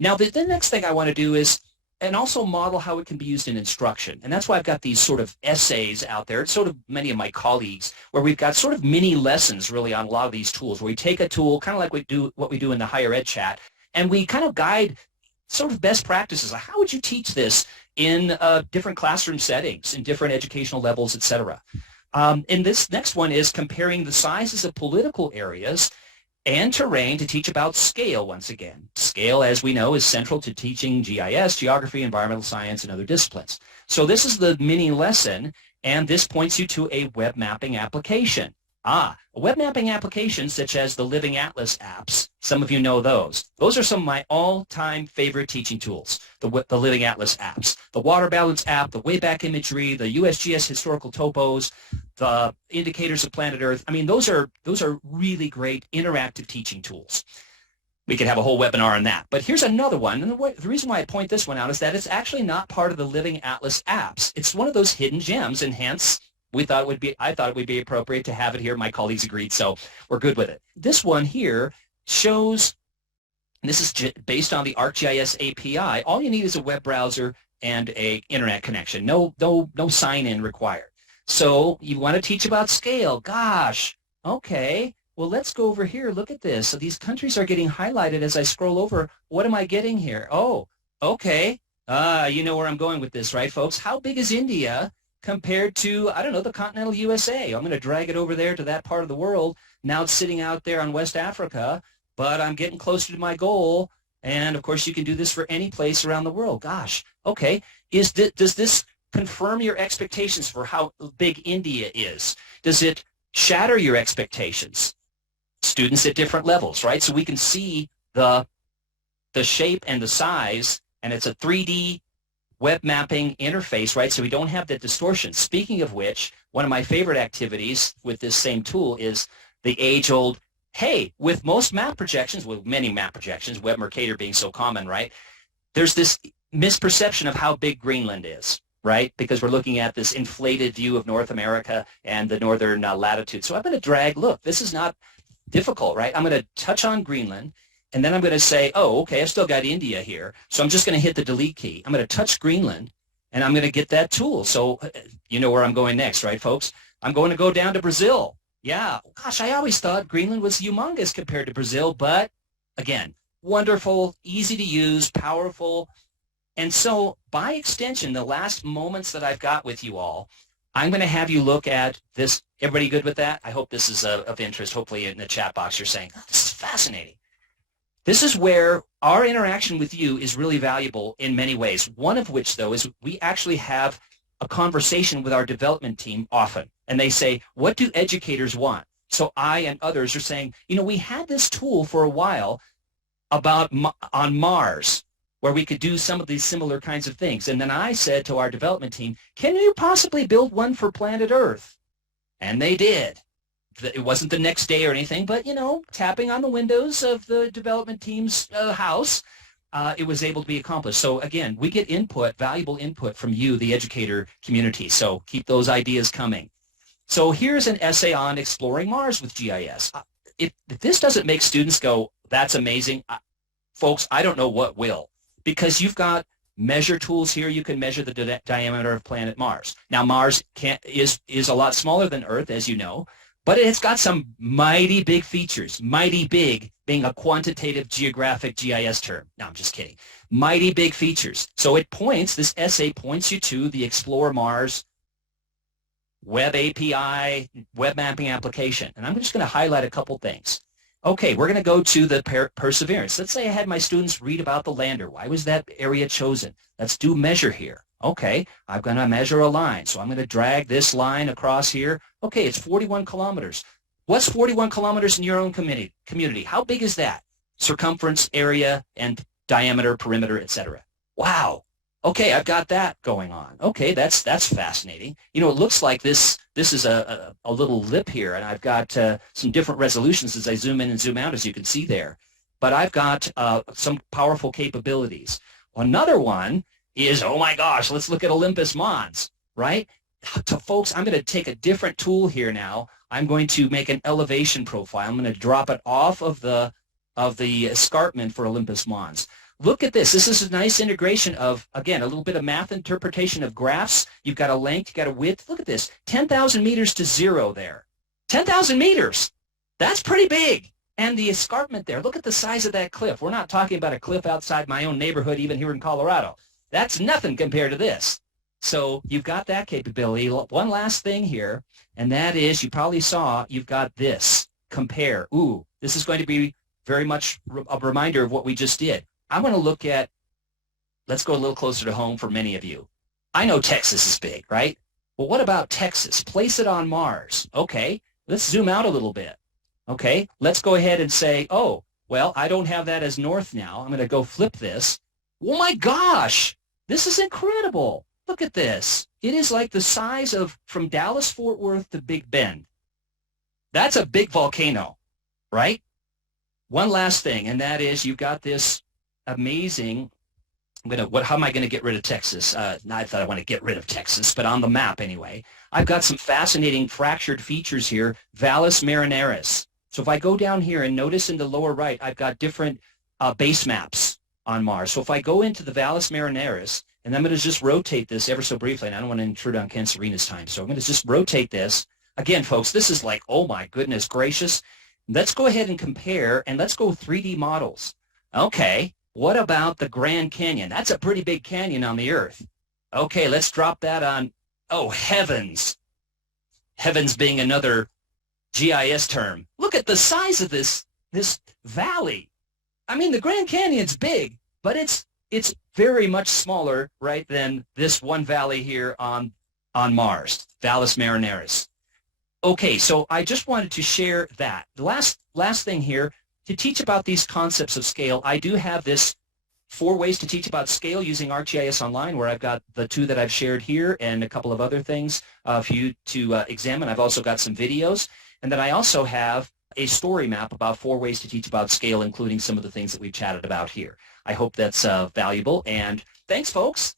Now, the next thing I want to do is, and also model how it can be used in instruction. And that's why I've got these sort of essays out there. It's sort of many of my colleagues where we've got sort of mini lessons really on a lot of these tools, where we take a tool, kind of like what we do in the higher ed chat, and we kind of guide sort of best practices. How would you teach this in different classroom settings, in different educational levels, et cetera? And this next one is comparing the sizes of political areas and terrain to teach about scale once again. Scale, as we know, is central to teaching GIS, geography, environmental science, and other disciplines. So this is the mini lesson, and this points you to a web mapping application. A web mapping application such as the Living Atlas apps, some of you know those. Those are some of my all-time favorite teaching tools, the Living Atlas apps. The Water Balance app, the Wayback Imagery, the USGS Historical Topos, the Indicators of Planet Earth. I mean, those are really great interactive teaching tools. We could have a whole webinar on that. But here's another one, and the reason why I point this one out is that it's actually not part of the Living Atlas apps. It's one of those hidden gems, and hence I thought it would be appropriate to have it here. My colleagues agreed, so we're good with it. This one here shows, and this is based on the ArcGIS API. All you need is a web browser and a internet connection. No sign-in required. So you want to teach about scale. Gosh, okay. Well, let's go over here. Look at this. So these countries are getting highlighted as I scroll over. What am I getting here? Oh, okay. You know where I'm going with this, right, folks? How big is India compared to, I don't know, the continental USA? I'm going to drag it over there to that part of the world. Now it's sitting out there on West Africa, but I'm getting closer to my goal. And, of course, you can do this for any place around the world. Gosh, okay. Does this confirm your expectations for how big India is? Does it shatter your expectations? Students at different levels, right? So we can see the shape and the size, and it's a 3D web mapping interface, right? So we don't have that distortion. Speaking of which, one of my favorite activities with this same tool is the age-old, hey, with most map projections, with many map projections, Web Mercator being so common, right? There's this misperception of how big Greenland is, right? Because we're looking at this inflated view of North America and the northern latitude. So I'm going to drag, look, this is not difficult, right? I'm going to touch on Greenland, and then I'm going to say, oh, okay, I've still got India here. So I'm just going to hit the delete key. I'm going to touch Greenland, and I'm going to get that tool. So you know where I'm going next, right, folks? I'm going to go down to Brazil. Yeah, gosh, I always thought Greenland was humongous compared to Brazil, but again, wonderful, easy to use, powerful. And so by extension, the last moments that I've got with you all, I'm going to have you look at this. Everybody good with that? I hope this is of interest. Hopefully in the chat box you're saying, oh, this is fascinating. This is where our interaction with you is really valuable in many ways. One of which, though, is we actually have a conversation with our development team often. And they say, what do educators want? So I and others are saying, you know, we had this tool for a while about on Mars, where we could do some of these similar kinds of things. And then I said to our development team, can you possibly build one for planet Earth? And they did. It wasn't the next day or anything, but, you know, tapping on the windows of the development team's house, it was able to be accomplished. So, again, we get input, valuable input from you, the educator community. So keep those ideas coming. So here's an essay on exploring Mars with GIS. If this doesn't make students go, that's amazing, folks, I don't know what will. Because you've got measure tools here. You can measure the diameter of planet Mars. Now, Mars is a lot smaller than Earth, as you know, but it's got some mighty big features. Mighty big being a quantitative geographic GIS term. No, I'm just kidding. Mighty big features. So this essay points you to the Explore Mars web API, web mapping application. And I'm just going to highlight a couple things. Okay, we're going to go to the Perseverance. Let's say I had my students read about the lander. Why was that area chosen? Let's do measure here. Okay, I'm going to measure a line. So I'm going to drag this line across here. Okay, it's 41 kilometers. What's 41 kilometers in your own community? How big is that? Circumference, area, and diameter, perimeter, etc. Wow. Okay, I've got that going on. Okay, that's fascinating. You know, it looks like this is a little lip here, and I've got some different resolutions as I zoom in and zoom out, as you can see there. But I've got some powerful capabilities. Another one is, oh my gosh, let's look at Olympus Mons, right? Folks, I'm going to take a different tool here now. I'm going to make an elevation profile. I'm going to drop it off of the escarpment for Olympus Mons. Look at this. This is a nice integration of, again, a little bit of math interpretation of graphs. You've got a length, you've got a width. Look at this, 10,000 meters to 0 there. 10,000 meters. That's pretty big. And the escarpment there, look at the size of that cliff. We're not talking about a cliff outside my own neighborhood, even here in Colorado. That's nothing compared to this. So you've got that capability. One last thing here, and that is, you probably saw, you've got this, compare. Ooh, this is going to be very much a reminder of what we just did. I want to look at, let's go a little closer to home for many of you. I know Texas is big, right? Well, what about Texas? Place it on Mars. Okay, let's zoom out a little bit. Okay, let's go ahead and say, oh, well, I don't have that as north now. I'm going to go flip this. Oh my gosh, this is incredible. Look at this. It is like the size of from Dallas-Fort Worth to Big Bend. That's a big volcano, right? One last thing, and that is you've got this amazing, how am I going to get rid of Texas? Not that I want to get rid of Texas, but on the map anyway. I've got some fascinating fractured features here, Valles Marineris. So if I go down here and notice in the lower right, I've got different base maps on Mars. So if I go into the Valles Marineris, and I'm going to just rotate this ever so briefly, and I don't want to intrude on Ken Serena's time, so I'm going to just rotate this. Again, folks, this is like, oh my goodness gracious. Let's go ahead and compare, and let's go 3D models. Okay, what about the Grand Canyon? That's a pretty big canyon on the Earth. Okay, let's drop that on, oh heavens. Heavens being another GIS term. Look at the size of this valley. I mean, the Grand Canyon's big, but it's very much smaller, right, than this one valley here on Mars, Valles Marineris. Okay, so I just wanted to share that. The last thing here, to teach about these concepts of scale, I do have this 4 ways to teach about scale using ArcGIS Online, where I've got the 2 that I've shared here and a couple of other things for you to examine. I've also got some videos. And then I also have a story map about 4 ways to teach about scale, including some of the things that we've chatted about here. I hope that's valuable. And thanks, folks.